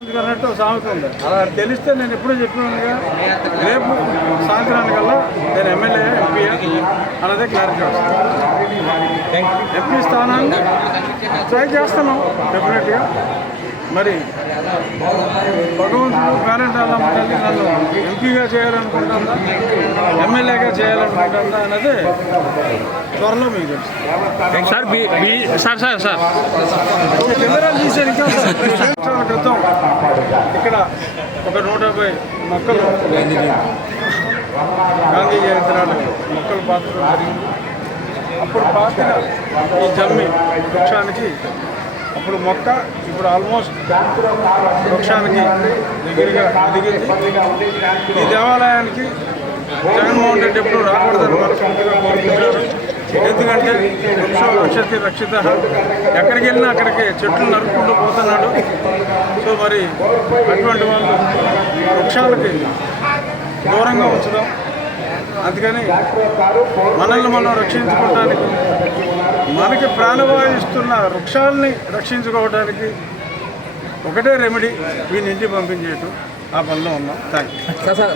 అన్నట్టు సామెత ఉంది. అలా తెలిస్తే నేను ఎప్పుడూ చెప్పినానుగా రేపు సాయంత్రానికల్లా నేను ఎమ్మెల్యే ఎంపీ అన్నదే క్లారిటీ వస్తుంది ఎంపీ స్థానాన్ని ట్రై చేస్తున్నాం డెఫినెట్గా మరి భగవంతుడు పేరెంట్ అలా తల్లి నన్ను ఎంపీగా చేయాలనుకుంటుందా ఎమ్మెల్యేగా చేయాలనుకుంటుందా అన్నది త్వరలో మీకు తెలుసు సార్ సార్ సార్ సార్. కెమెరాలు తీసారు ఇంకా సంవత్సరాల క్రితం ఇక్కడ ఒక నూట యాభై మొక్కలు గాంధీ జయంతి నాడు మొక్కలు పాత్ర జరిగింది. అప్పుడు పాతిన ఈ జమ్మి వృక్షానికి అప్పుడు మొక్క ఇప్పుడు ఆల్మోస్ట్ వృక్షానికి దగ్గరగా ఎదిగింది ఈ దేవాలయానికి జగన్మోహన్ రెడ్డి ఎప్పుడు రాకూడదని మనస్ఫూర్తిగా కోరుకుంటున్నారు ఎందుకంటే వృక్షం రక్షతి. రక్షిత ఎక్కడికి వెళ్ళినా అక్కడికి చెట్లు నరుక్కుంటూ పోతున్నాడు. మరి అటువంటి వాళ్ళు వృక్షాలకి దూరంగా ఉంచుదాం అందుకని మనల్ని మనం రక్షించుకోవడానికి మనకి ప్రాణవాయు ఇస్తున్న వృక్షాలని రక్షించుకోవడానికి ఒకటే రెమెడీ మీ నుంచి పంపించేయటం. ఆ పనిలో ఉన్నాం. Thank you